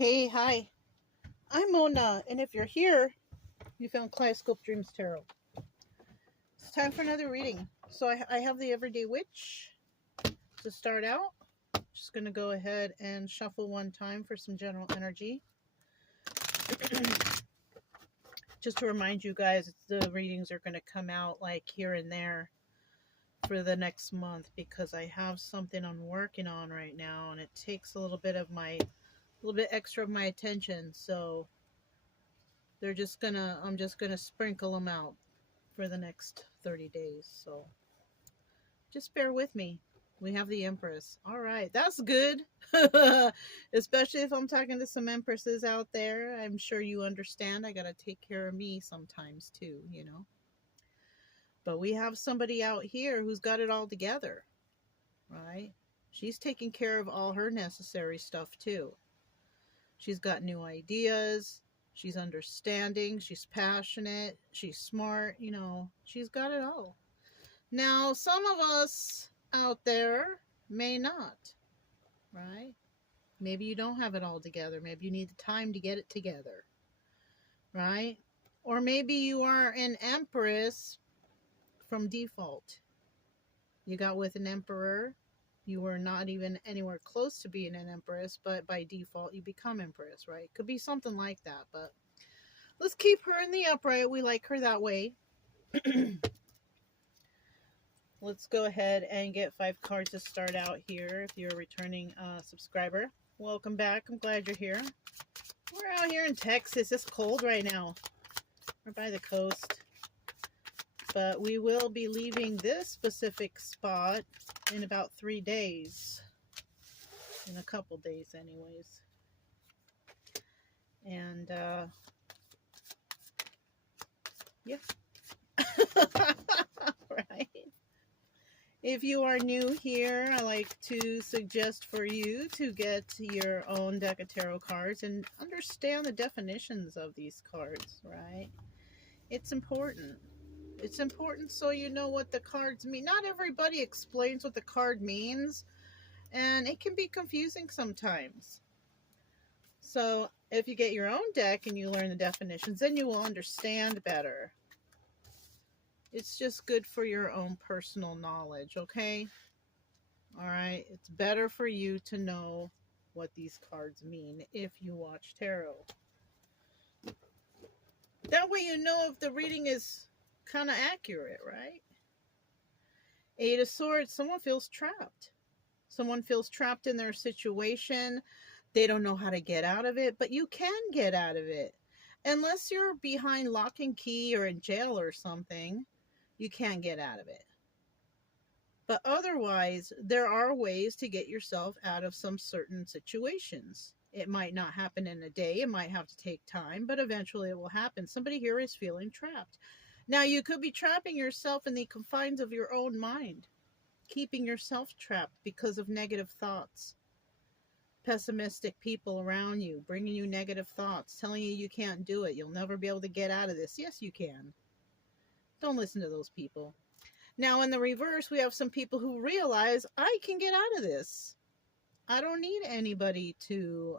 Hey, hi. I'm Mona, and if you're here, you found Kaleidoscope Dreams Tarot. It's time for another reading. So I have the Everyday Witch to start out. Just going to go ahead and shuffle one time for some general energy. Just to remind you guys, the readings are going to come out like here and there for the next month because I have something I'm working on right now, and it takes a little bit extra of my attention. So I'm just gonna sprinkle them out for the next 30 days. So just bear with me. We have the Empress. All right, that's good. Especially if I'm talking to some Empresses out there. I'm sure you understand. I got to take care of me sometimes too, you know. But we have somebody out here who's got it all together, right? She's taking care of all her necessary stuff too. She's got new ideas. She's understanding. She's passionate. She's smart. You know, she's got it all. Now, some of us out there may not, right? Maybe you don't have it all together. Maybe you need the time to get it together, right? Or maybe you are an empress from default. You got with an emperor. You were not even anywhere close to being an empress, but by default, you become empress, right? Could be something like that, but let's keep her in the upright. We like her that way. Let's go ahead and get 5 cards to start out here. If you're a returning subscriber, welcome back. I'm glad you're here. We're out here in Texas. It's cold right now. We're by the coast. But we will be leaving this specific spot in about 3 days. In a couple days anyways. And yeah. Right. If you are new here, I like to suggest for you to get your own deck of tarot cards and understand the definitions of these cards, right? It's important. It's important so you know what the cards mean. Not everybody explains what the card means, and it can be confusing sometimes. So if you get your own deck and you learn the definitions, then you will understand better. It's just good for your own personal knowledge, okay? All right, it's better for you to know what these cards mean if you watch tarot. That way you know if the reading is kind of accurate, right? 8 of Swords, someone feels trapped. Someone feels trapped in their situation. They don't know how to get out of it, but you can get out of it. Unless you're behind lock and key or in jail or something, you can't get out of it. But otherwise, there are ways to get yourself out of some certain situations. It might not happen in a day. It might have to take time, but eventually it will happen. Somebody here is feeling trapped. Now, you could be trapping yourself in the confines of your own mind, keeping yourself trapped because of negative thoughts. Pessimistic people around you, bringing you negative thoughts, telling you can't do it. You'll never be able to get out of this. Yes, you can. Don't listen to those people. Now, in the reverse, we have some people who realize, I can get out of this. I don't need anybody to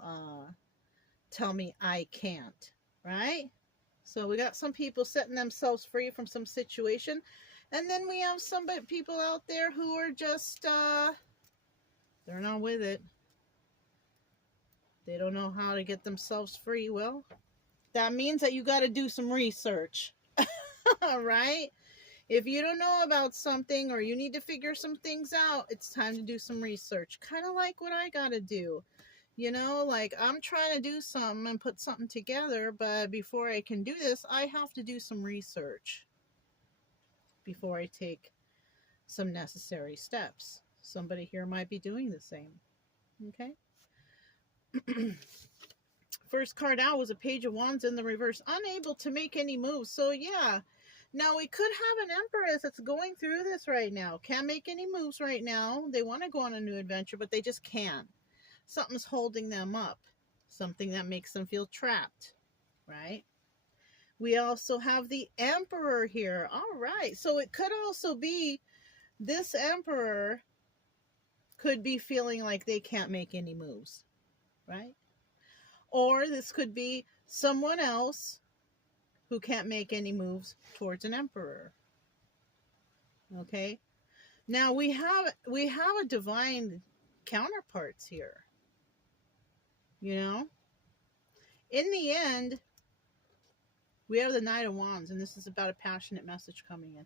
tell me I can't, right? So we got some people setting themselves free from some situation. And then we have some people out there who are just, they're not with it. They don't know how to get themselves free. Well, that means that you got to do some research, right? If you don't know about something or you need to figure some things out, it's time to do some research. Kind of like what I got to do. You know, like I'm trying to do something and put something together, but before I can do this, I have to do some research before I take some necessary steps. Somebody here might be doing the same. Okay. First card out was a Page of Wands in the reverse, unable to make any moves. So yeah, now we could have an Empress that's going through this right now. Can't make any moves right now. They want to go on a new adventure, but they just can't. Something's holding them up. Something that makes them feel trapped, right? We also have the Emperor here. All right, so it could also be this Emperor could be feeling like they can't make any moves, right? Or this could be someone else who can't make any moves towards an emperor. Okay? Now we have a divine counterparts here. You know? In the end, we have the Knight of Wands, and this is about a passionate message coming in.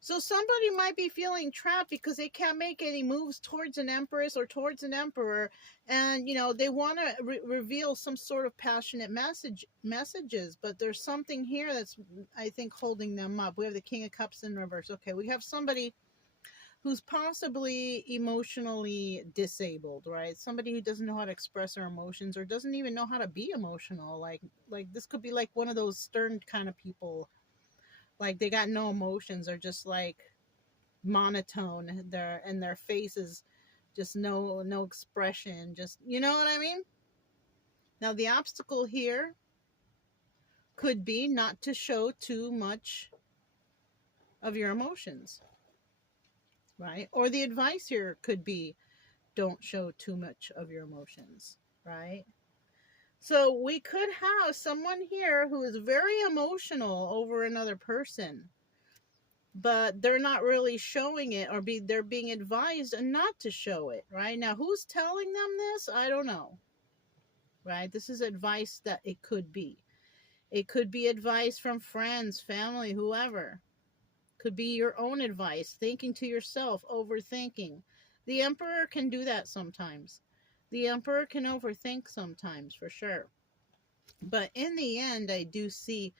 So somebody might be feeling trapped because they can't make any moves towards an empress or towards an emperor, and they want to reveal some sort of passionate messages, but there's something here that's, I think, holding them up. We have the King of Cups in reverse. Okay, we have somebody who's possibly emotionally disabled, right? Somebody who doesn't know how to express their emotions or doesn't even know how to be emotional. Like this could be like one of those stern kind of people. Like they got no emotions. They're just like monotone. Their face is just no expression. Just, you know what I mean? Now the obstacle here could be not to show too much of your emotions. Right? Or the advice here could be don't show too much of your emotions, right? So we could have someone here who is very emotional over another person, but they're not really showing it, or they're being advised not to show it, right? Now, who's telling them this? I don't know, right? This is advice that it could be. It could be advice from friends, family, whoever. Could be your own advice, thinking to yourself, overthinking. The Emperor can do that sometimes. The Emperor can overthink sometimes, for sure. But in the end, I do see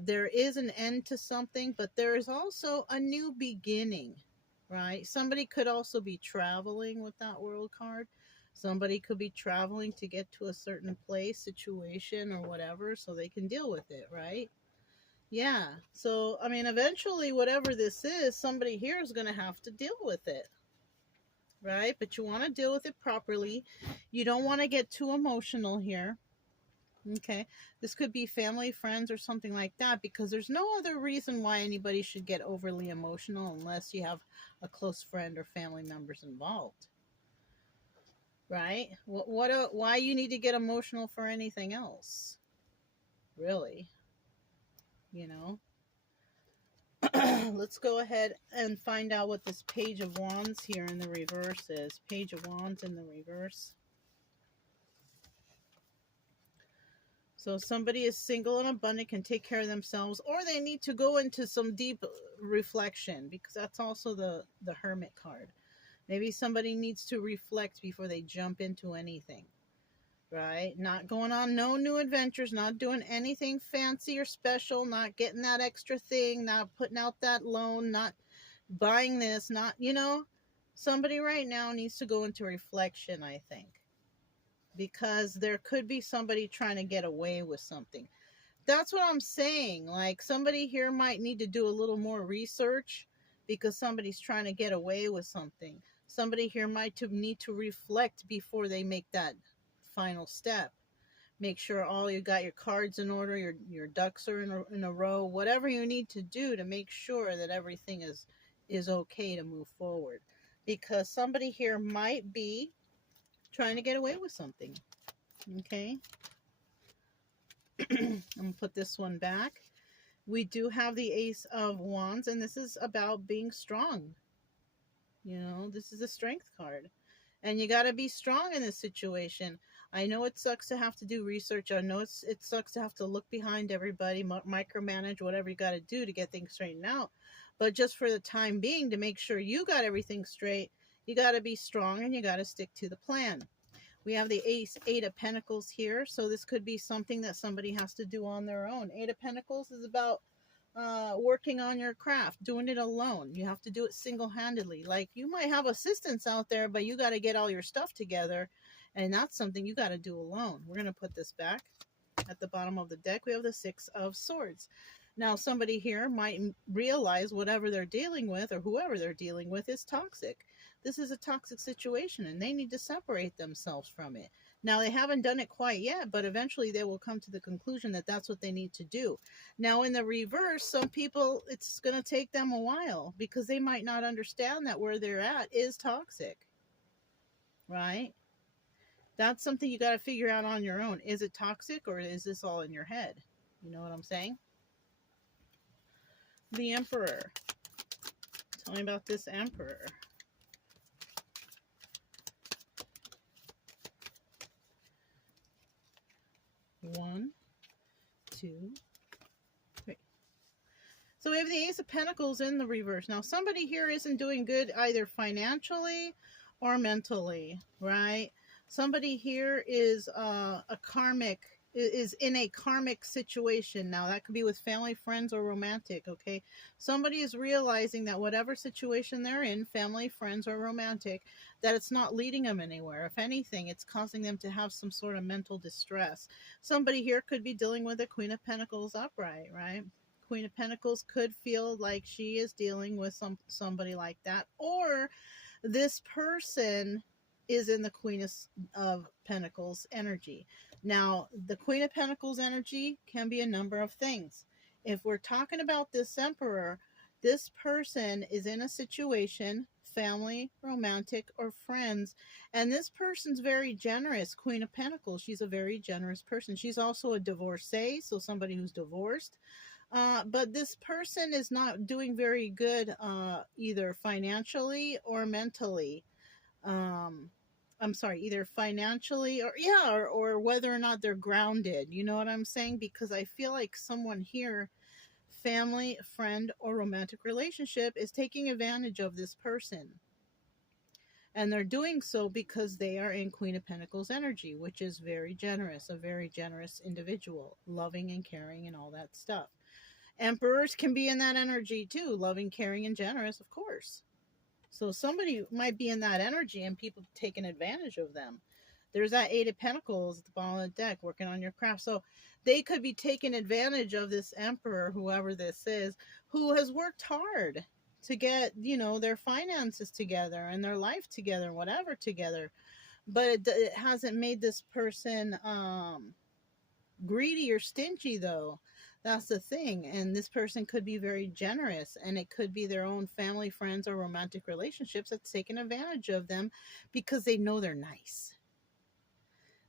there is an end to something, but there is also a new beginning, right? Somebody could also be traveling with that World card. Somebody could be traveling to get to a certain place, situation, or whatever, so they can deal with it, right? Yeah. So, I mean, eventually, whatever this is, somebody here is going to have to deal with it, right? But you want to deal with it properly. You don't want to get too emotional here. Okay. This could be family, friends, or something like that, because there's no other reason why anybody should get overly emotional unless you have a close friend or family members involved. Right? Why you need to get emotional for anything else? Really? You know? Let's go ahead and find out what this Page of Wands here in the reverse is. Page of Wands in the reverse. So somebody is single and abundant, can take care of themselves, or they need to go into some deep reflection, because that's also the Hermit card. Maybe somebody needs to reflect before they jump into anything. Right? Not going on no new adventures, not doing anything fancy or special, not getting that extra thing, not putting out that loan, not buying this, not, somebody right now needs to go into reflection, I think, because there could be somebody trying to get away with something. That's what I'm saying. Like, somebody here might need to do a little more research because somebody's trying to get away with something. Somebody here might need to reflect before they make that final step. Make sure all you got your cards in order, your ducks are in a row, whatever you need to do to make sure that everything is okay to move forward. Because somebody here might be trying to get away with something. Okay? I'm going to put this one back. We do have the Ace of Wands, and this is about being strong. This is a strength card. And you got to be strong in this situation. I know it sucks to have to do research. I know it sucks to have to look behind everybody, micromanage whatever you got to do to get things straightened out. But just for the time being, to make sure you got everything straight, you got to be strong and you got to stick to the plan. We have the Eight of Pentacles here. So this could be something that somebody has to do on their own. Eight of Pentacles is about working on your craft, doing it alone. You have to do it single-handedly. Like, you might have assistants out there, but you got to get all your stuff together, and that's something you got to do alone. We're going to put this back. At the bottom of the deck, we have the Six of Swords. Now, somebody here might realize whatever they're dealing with, or whoever they're dealing with, is toxic. This is a toxic situation, and they need to separate themselves from it. Now, they haven't done it quite yet, but eventually they will come to the conclusion that that's what they need to do. Now, in the reverse, some people, it's going to take them a while because they might not understand that where they're at is toxic, right? That's something you got to figure out on your own. Is it toxic or is this all in your head? You know what I'm saying? The Emperor. Tell me about this Emperor. One, two, three. So we have the Ace of Pentacles in the reverse. Now, somebody here isn't doing good either financially or mentally, right? Somebody here is is in a karmic situation. Now, that could be with family, friends, or romantic, okay? Somebody is realizing that whatever situation they're in, family, friends, or romantic, that it's not leading them anywhere. If anything, it's causing them to have some sort of mental distress. Somebody here could be dealing with a Queen of Pentacles upright, right? Queen of Pentacles could feel like she is dealing with somebody like that, or this person is in the Queen of Pentacles energy. Now, the Queen of Pentacles energy can be a number of things. If we're talking about this Emperor, this person is in a situation, family, romantic, or friends, and this person's very generous. Queen of Pentacles, she's a very generous person. She's also a divorcee, so somebody who's divorced. But this person is not doing very good either financially or mentally. I'm sorry, either financially or whether or not they're grounded. You know what I'm saying? Because I feel like someone here, family, friend, or romantic relationship, is taking advantage of this person. And they're doing so because they are in Queen of Pentacles energy, which is very generous, a very generous individual, loving and caring and all that stuff. Emperors can be in that energy too, loving, caring, and generous, of course. So somebody might be in that energy and people taking advantage of them. There's that Eight of Pentacles at the bottom of the deck, working on your craft. So they could be taking advantage of this Emperor, whoever this is, who has worked hard to get, their finances together and their life together, whatever together. But it hasn't made this person greedy or stingy, though. That's the thing. And this person could be very generous, and it could be their own family, friends, or romantic relationships that's taken advantage of them because they know they're nice.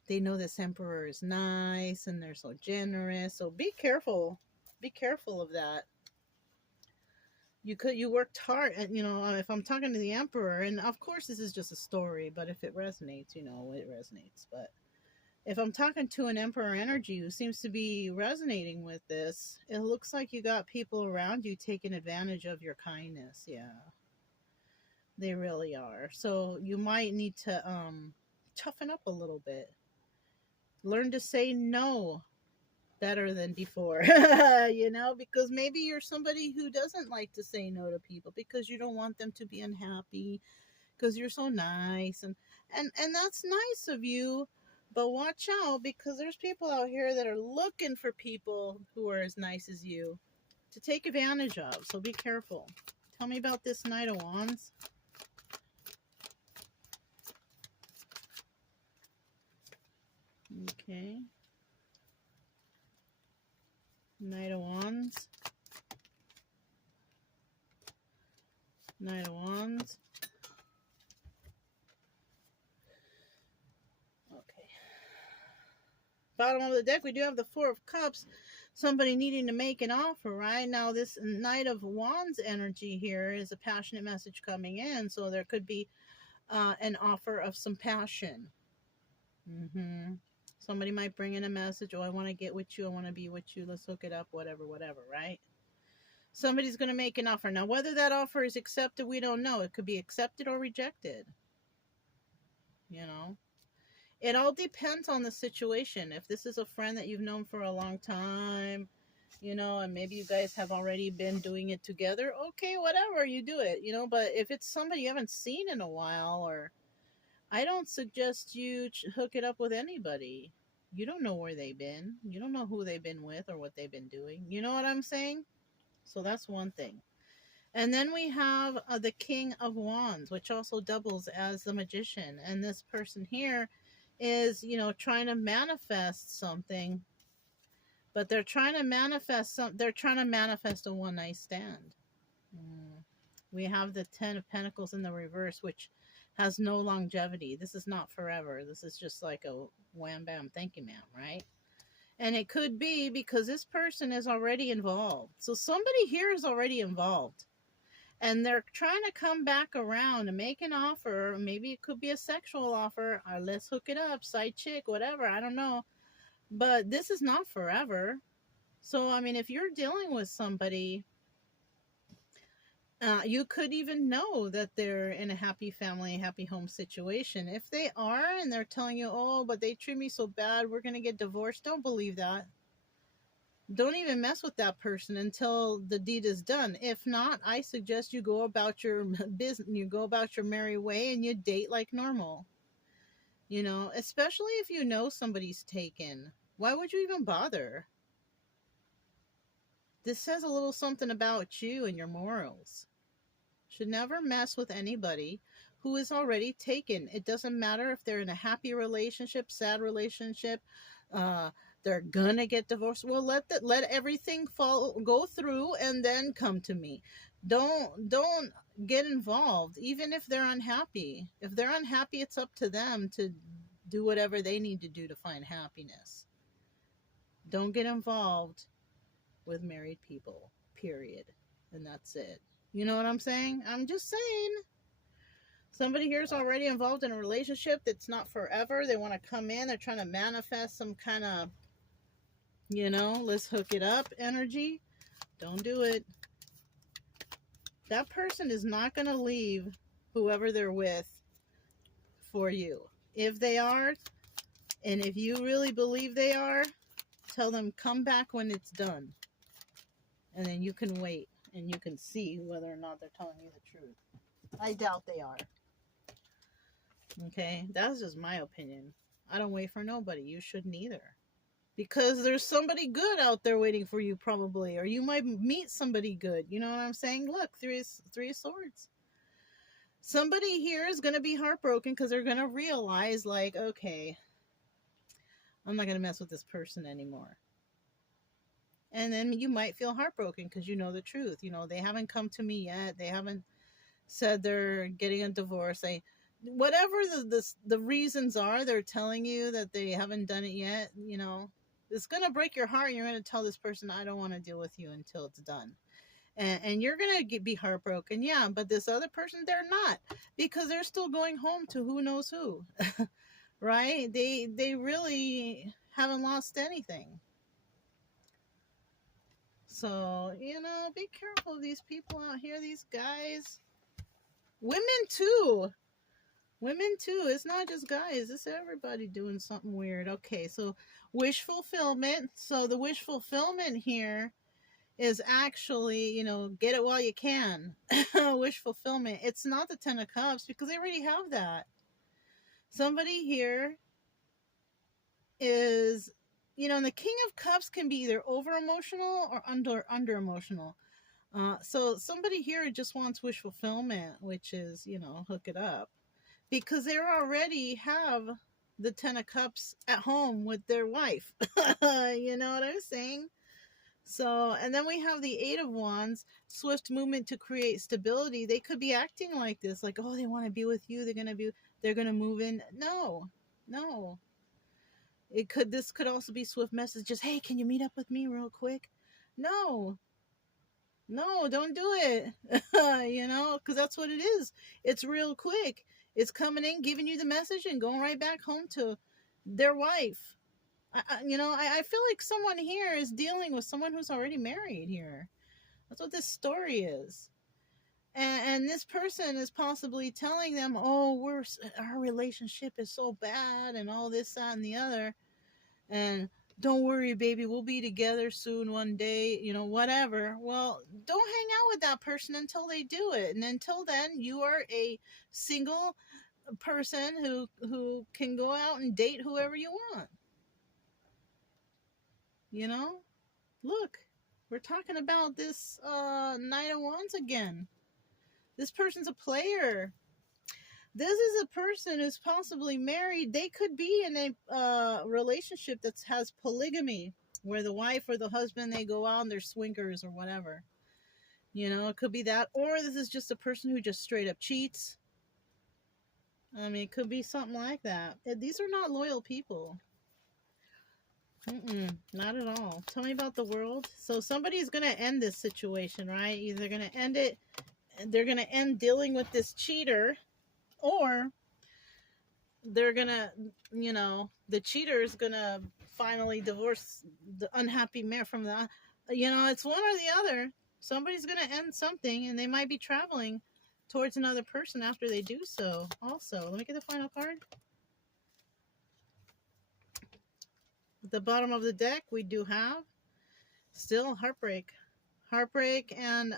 They know this Emperor is nice and they're so generous. So be careful. Be careful of that. You worked hard, and if I'm talking to the Emperor, and of course this is just a story, but if it resonates, it resonates. But if I'm talking to an Emperor energy who seems to be resonating with this, it looks like you got people around you taking advantage of your kindness. Yeah, they really are. So you might need to toughen up a little bit. Learn to say no better than before, because maybe you're somebody who doesn't like to say no to people because you don't want them to be unhappy because you're so nice. And that's nice of you. But watch out, because there's people out here that are looking for people who are as nice as you to take advantage of. So be careful. Tell me about this Knight of Wands. Okay. Knight of Wands. Knight of Wands. Bottom of the deck, we do have the Four of Cups. Somebody needing to make an offer, right? Now, this Knight of Wands energy here is a passionate message coming in. So there could be an offer of some passion. Somebody might bring in a message. Oh, I want to get with you. I want to be with you. Let's hook it up. Whatever, right? Somebody's going to make an offer. Now, whether that offer is accepted, we don't know. It could be accepted or rejected. It all depends on the situation. If this is a friend that you've known for a long time, and maybe you guys have already been doing it together, okay, whatever, you do it, but if it's somebody you haven't seen in a while, or I don't suggest you hook it up with anybody. You don't know where they've been. You don't know who they've been with or what they've been doing. You know what I'm saying? So that's one thing. And then we have the King of Wands, which also doubles as the Magician. And this person here is, trying to manifest something, but they're trying to manifest a one night stand. We have the Ten of Pentacles in the reverse, which has no longevity. This is not forever. This is just like a wham bam, thank you, ma'am, right? And it could be because this person is already involved. So somebody here is already involved. And they're trying to come back around and make an offer. Maybe it could be a sexual offer. Or let's hook it up, side chick, whatever. I don't know. But this is not forever. So, I mean, if you're dealing with somebody, you could even know that they're in a happy family, happy home situation. If they are and they're telling you, oh, but they treat me so bad, we're going to get divorced, don't believe that. Don't even mess with that person until the deed is done. If not, I suggest you go about your business, you go about your merry way and you date like normal. You know, especially if you know somebody's taken. Why would you even bother? This says a little something about you and your morals. Should never mess with anybody who is already taken. It doesn't matter if they're in a happy relationship, sad relationship, they're gonna get divorced. Well, let everything go through and then come to me. Don't get involved, even if they're unhappy. If they're unhappy, it's up to them to do whatever they need to do to find happiness. Don't get involved with married people, period. And that's it. You know what I'm saying? I'm just saying. Somebody here is already involved in a relationship that's not forever. They want to come in. They're trying to manifest some kind of, let's hook it up energy. Don't do it. That person is not going to leave whoever they're with for you. If they are, and if you really believe they are, tell them come back when it's done. And then you can wait and you can see whether or not they're telling you the truth. I doubt they are. Okay, that's just my opinion. I don't wait for nobody. You shouldn't either. Because there's somebody good out there waiting for you probably. Or you might meet somebody good. You know what I'm saying? Look, three of swords. Somebody here is going to be heartbroken because they're going to realize, like, okay, I'm not going to mess with this person anymore. And then you might feel heartbroken because you know the truth. You know, they haven't come to me yet. They haven't said they're getting a divorce. Whatever the reasons are, they're telling you that they haven't done it yet. You know, it's going to break your heart. You're going to tell this person, I don't want to deal with you until it's done. And you're going to be heartbroken. Yeah, but this other person, they're not. Because they're still going home to who knows who. Right? They really haven't lost anything. So, be careful of these people out here, these guys. Women too. It's not just guys. It's everybody doing something weird. Okay, so wish fulfillment. So the wish fulfillment here is actually, get it while you can. Wish fulfillment. It's not the 10 of Cups because they already have that. Somebody here is, and the King of Cups can be either over emotional or under emotional. So somebody here just wants wish fulfillment, which is, hook it up. Because they already have the 10 of Cups at home with their wife. You know what I'm saying? So, and then we have the 8 of Wands, swift movement to create stability. They could be acting like this, like, oh, they want to be with you. They're going to move in. No. This could also be swift messages. Hey, can you meet up with me real quick? No, don't do it. Because that's what it is. It's real quick. It's coming in, giving you the message and going right back home to their wife. I feel like someone here is dealing with someone who's already married here. That's what this story is. And this person is possibly telling them, oh, our relationship is so bad and all this, that, and the other. And don't worry, baby, we'll be together soon one day, whatever. Well, don't hang out with that person until they do it. And until then, you are a single person who can go out and date whoever you want. Look, we're talking about this Knight of Wands again. This person's a player. This is a person who's possibly married. They could be in a relationship that has polygamy, where the wife or the husband, they go out and they're swingers or whatever. It could be that. Or this is just a person who just straight up cheats. I mean, it could be something like that. These are not loyal people. Not at all. Tell me about the world. So somebody's going to end this situation, right? Either going to end it, they're going to end dealing with this cheater, or they're going to, the cheater is going to finally divorce the unhappy man from the, it's one or the other. Somebody's going to end something, and they might be traveling towards another person after they do so. Also, let me get the final card. At the bottom of the deck, we do have still heartbreak. Heartbreak, and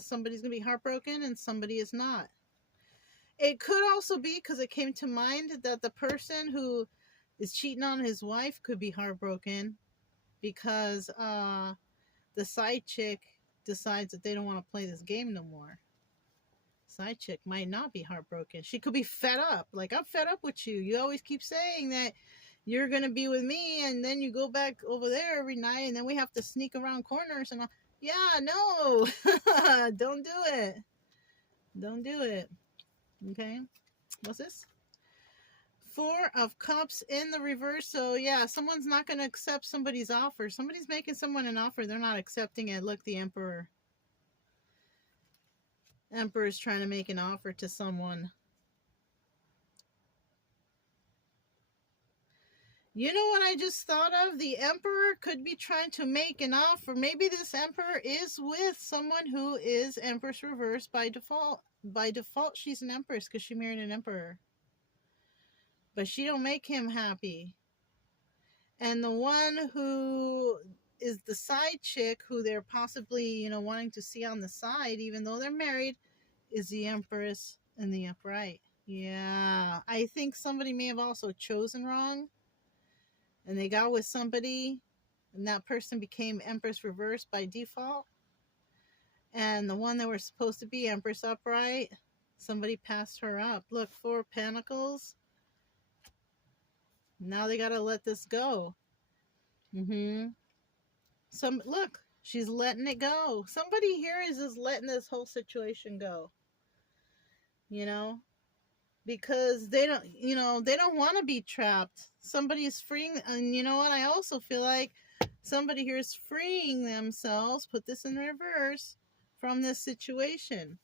somebody's going to be heartbroken and somebody is not. It could also be, because it came to mind, that the person who is cheating on his wife could be heartbroken because the side chick decides that they don't want to play this game no more. Side chick might not be heartbroken. She could be fed up. Like, I'm fed up with you. You always keep saying that you're going to be with me, and then you go back over there every night, and then we have to sneak around corners. And yeah, no. Don't do it. Don't do it. Okay. What's this? 4 of Cups in the reverse. So, yeah, someone's not going to accept somebody's offer. Somebody's making someone an offer. They're not accepting it. Look, the Emperor. Emperor's trying to make an offer to someone. You know what I just thought of? The Emperor could be trying to make an offer. Maybe this Emperor is with someone who is Empress reverse by default. By default, she's an Empress because she married an Emperor. But she don't make him happy. And the one who is the side chick, who they're possibly, wanting to see on the side, even though they're married, is the Empress in the upright. Yeah. I think somebody may have also chosen wrong. And they got with somebody, and that person became Empress reverse by default. And the one that was supposed to be Empress upright, somebody passed her up. Look, 4 of Pentacles. Now they got to let this go. Look, she's letting it go. Somebody here is just letting this whole situation go. Because they don't want to be trapped. Somebody's freeing, and you know what? I also feel like somebody here is freeing themselves, put this in reverse, from this situation.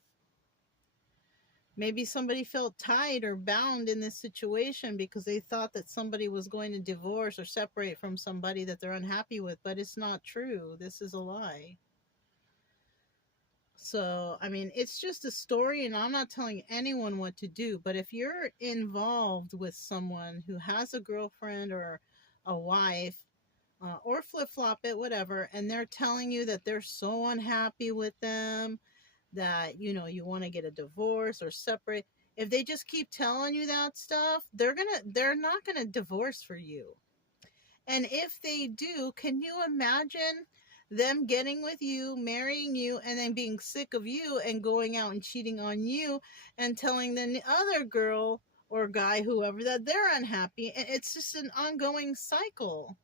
Maybe somebody felt tied or bound in this situation because they thought that somebody was going to divorce or separate from somebody that they're unhappy with, but it's not true. This is a lie. So, I mean, it's just a story, and I'm not telling anyone what to do. But if you're involved with someone who has a girlfriend or a wife, or flip-flop it, whatever, and they're telling you that they're so unhappy with them, that, you want to get a divorce or separate, if they just keep telling you that stuff, they're not gonna divorce for you. And if they do, can you imagine them getting with you, marrying you, and then being sick of you and going out and cheating on you and telling the other girl or guy, whoever, that they're unhappy? And it's just an ongoing cycle.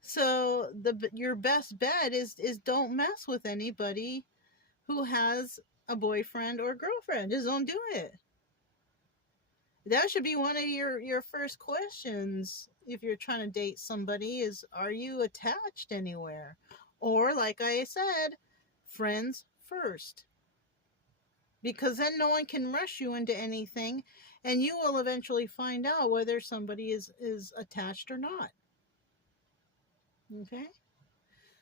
So your best bet is don't mess with anybody who has a boyfriend or girlfriend. Just don't do it. That should be one of your first questions if you're trying to date somebody, is, are you attached anywhere? Or, like I said, friends first. Because then no one can rush you into anything, and you will eventually find out whether somebody is attached or not. Okay?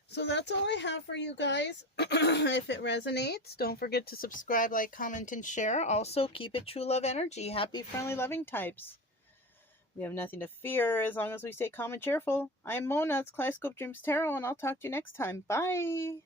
So that's all I have for you guys. If it resonates, don't forget to subscribe, like, comment, and share. Also, keep it true love energy. Happy, friendly, loving types. We have nothing to fear as long as we stay calm and cheerful. I'm Mona. It's Kaleidoscope Dreams Tarot, and I'll talk to you next time. Bye!